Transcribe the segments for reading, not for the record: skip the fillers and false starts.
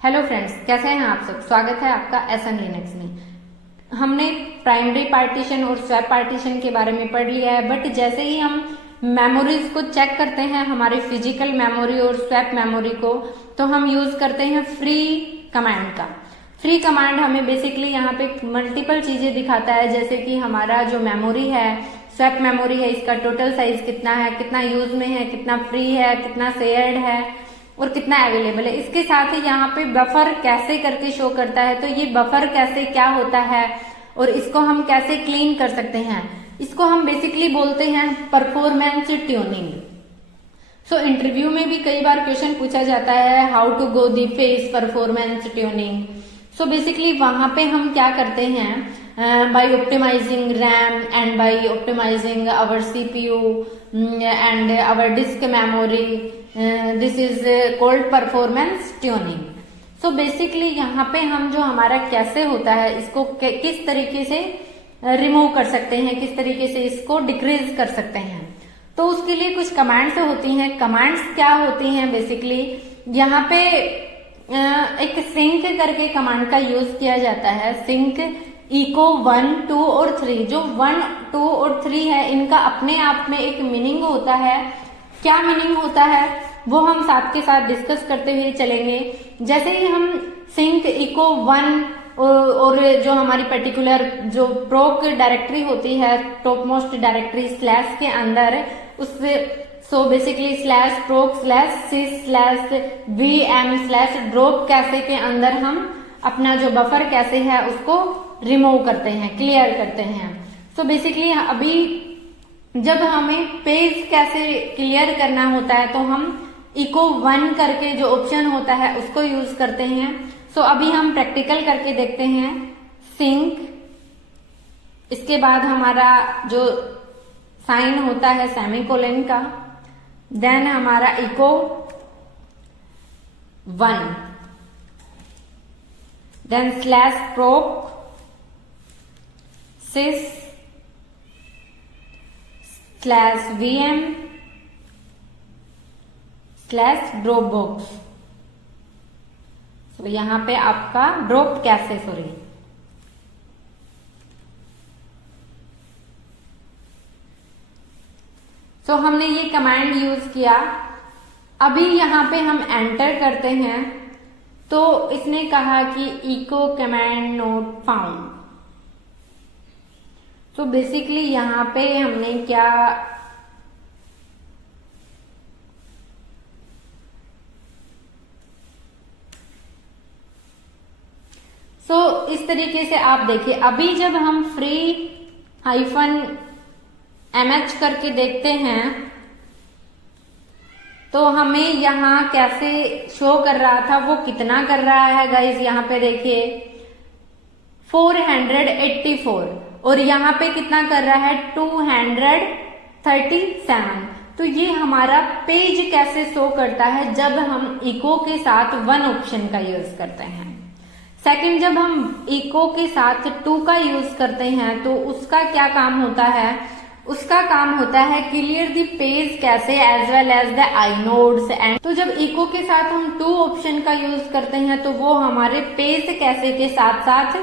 Hello friends, कैसे हैं आप सब। स्वागत है आपका एसएन लिनक्स में। हमने प्राइमरी पार्टीशन और स्वैप पार्टीशन के बारे में पढ़ लिया है, बट जैसे ही हम मेमोरीज को चेक करते हैं, हमारी फिजिकल मेमोरी और स्वैप मेमोरी को, तो हम यूज करते हैं फ्री कमांड का। फ्री कमांड हमें बेसिकली यहाँ पे मल्टीपल चीजें दिखाता है, जैसे कि हमारा जो मेमोरी है, स्वैप मेमोरी है, इसका टोटल साइज कितना है, कितना यूज में है, कितना फ्री है, कितना शेयर्ड है और कितना अवेलेबल है। इसके साथ ही यहाँ पे बफर कैसे करके शो करता है। तो ये बफर कैसे क्या होता है और इसको हम कैसे क्लीन कर सकते हैं, इसको हम बेसिकली बोलते हैं परफॉर्मेंस ट्यूनिंग। सो इंटरव्यू में भी कई बार क्वेश्चन पूछा जाता है, how to go the face performance tuning. So basically वहां पे हम क्या करते हैं, by optimizing RAM and by optimizing our CPU and our disk memory, this is called performance tuning. So basically यहाँ पे हम जो हमारा कैसे होता है, इसको किस तरीके से रिमूव कर सकते हैं, किस तरीके से इसको डिक्रीज कर सकते हैं। तो उसके लिए कुछ कमांड्स होती हैं। कमांड्स क्या होती हैं, बेसिकली यहाँ पे एक सिंक करके कमांड का यूज किया जाता है। सिंक इको 1, 2 और 3, जो 1, 2 और 3 है, इनका अपने आप में एक मीनिंग होता है। क्या मीनिंग होता है वो हम साथ के साथ डिस्कस करते हुए चलेंगे। जैसे ही हम सिंक इको 1 और जो हमारी पर्टिकुलर जो प्रोक डायरेक्टरी होती है, टॉप मोस्ट डायरेक्टरी स्लैश के अंदर, उससे so basically slash proc slash sys slash VM slash drop कैसे के अंदर हम अपना जो बफर कैसे है उसको रिमूव करते हैं, क्लियर करते हैं। सो बेसिकली अभी जब हमें पेज कैसे क्लियर करना होता है, तो हम इको 1 करके जो ऑप्शन होता है उसको यूज करते हैं। सो अभी हम प्रैक्टिकल करके देखते हैं। सिंक, इसके बाद हमारा जो साइन होता है सेमीकोलन का, देन हमारा echo 1, then slash proc sys slash VM slash drop box. तो यहां पे आपका ड्रॉप कैसे, सॉरी, तो हमने ये कमांड यूज किया। अभी यहां पे हम एंटर करते हैं, तो इसने कहा कि इको कमांड नोट फाउंड। तो बेसिकली यहां पे हमने क्या, इस तरीके से आप देखिए। अभी जब हम फ्री -mh करके देखते हैं, तो हमें यहाँ कैसे शो कर रहा था, वो कितना कर रहा है गाइज, यहाँ पे देखिए 484, और यहाँ पे कितना कर रहा है 237। तो ये हमारा पेज कैसे शो करता है जब हम इको के साथ 1 ऑप्शन का यूज करते हैं। सेकंड, जब हम इको के साथ 2 का यूज करते हैं, तो उसका क्या काम होता है, उसका काम होता है clear the page cache as well as the inodes and. तो जब इको के साथ हम 2 ऑप्शन का यूज करते हैं, तो वो हमारे पेज कैसे के साथ साथ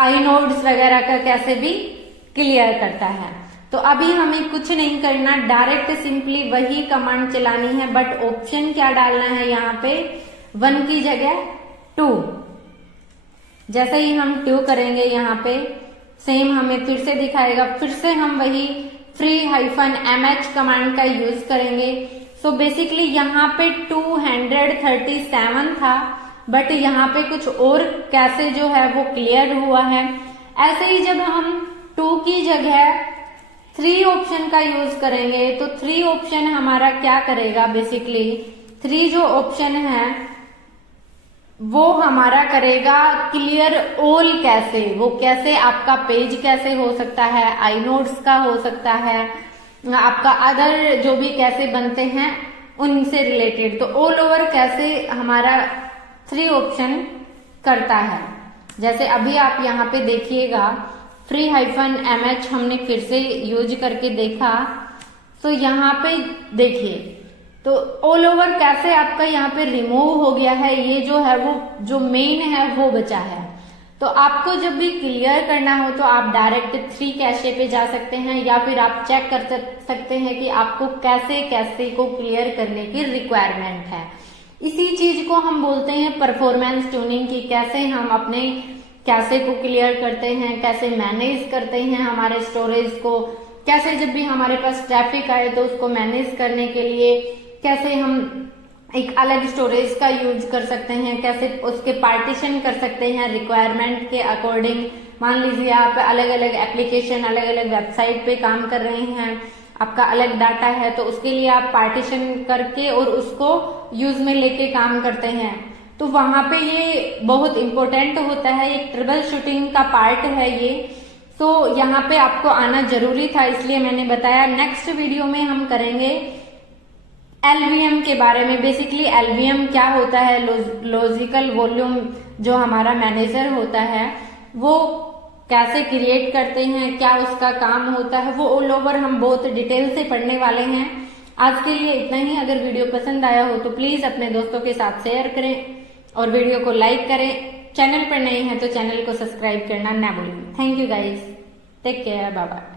आइनोड्स वगैरह का कैसे भी क्लियर करता है। तो अभी हमें कुछ नहीं करना, डायरेक्ट सिंपली वही कमांड चलानी है, बट ऑप्शन क्या डालना है, यहाँ पे 1 की जगह 2। जैसे ही हम 2 करेंगे, यहाँ पे सेम हमें फिर से दिखाएगा, फिर से हम वही फ्री -mh कमांड का यूज करेंगे। सो बेसिकली यहाँ पे 237 था, बट यहाँ पे कुछ और कैसे जो है वो क्लियर हुआ है। ऐसे ही जब हम 2 की जगह 3 ऑप्शन का यूज करेंगे, तो 3 ऑप्शन हमारा क्या करेगा, बेसिकली 3 जो ऑप्शन है वो हमारा करेगा क्लियर ऑल कैसे, वो कैसे आपका पेज कैसे हो सकता है, आइनोड्स का हो सकता है, आपका अदर जो भी कैसे बनते हैं उनसे रिलेटेड। तो ऑल ओवर कैसे हमारा 3 ऑप्शन करता है। जैसे अभी आप यहाँ पे देखिएगा, फ्री -mh हमने फिर से यूज करके देखा, तो यहाँ पे देखिए तो ऑल ओवर कैसे आपका यहाँ पे रिमूव हो गया है, ये जो है वो जो मेन है वो बचा है। तो आपको जब भी क्लियर करना हो तो आप डायरेक्ट 3 कैशे पे जा सकते हैं, या फिर आप चेक कर सकते हैं कि आपको कैसे कैसे को क्लियर करने की रिक्वायरमेंट है। इसी चीज को हम बोलते हैं परफॉर्मेंस ट्यूनिंग की, कैसे हम अपने कैशे को क्लियर करते हैं, कैसे मैनेज करते हैं हमारे स्टोरेज को, कैसे जब भी हमारे पास ट्रैफिक आए तो उसको मैनेज करने के लिए कैसे हम एक अलग स्टोरेज का यूज कर सकते हैं, कैसे उसके पार्टीशन कर सकते हैं रिक्वायरमेंट के अकॉर्डिंग। मान लीजिए आप अलग अलग एप्लीकेशन अलग अलग वेबसाइट पे काम कर रहे हैं, आपका अलग डाटा है, तो उसके लिए आप पार्टीशन करके और उसको यूज में लेके काम करते हैं। तो वहां पे ये बहुत इंपॉर्टेंट होता है, एक ट्रबल शूटिंग का पार्ट है ये। तो यहाँ पे आपको आना जरूरी था, इसलिए मैंने बताया। नेक्स्ट वीडियो में हम करेंगे एलवीएम के बारे में। बेसिकली एलवीएम क्या होता है, लॉजिकल वॉल्यूम जो हमारा मैनेजर होता है वो कैसे क्रिएट करते हैं, क्या उसका काम होता है, वो ऑल ओवर हम बहुत डिटेल से पढ़ने वाले हैं। आज के लिए इतना ही। अगर वीडियो पसंद आया हो तो प्लीज अपने दोस्तों के साथ शेयर करें और वीडियो को लाइक करें। चैनल पर नए हैं तो चैनल को सब्सक्राइब करना ना भूलें। Thank you guys, take care, bye bye.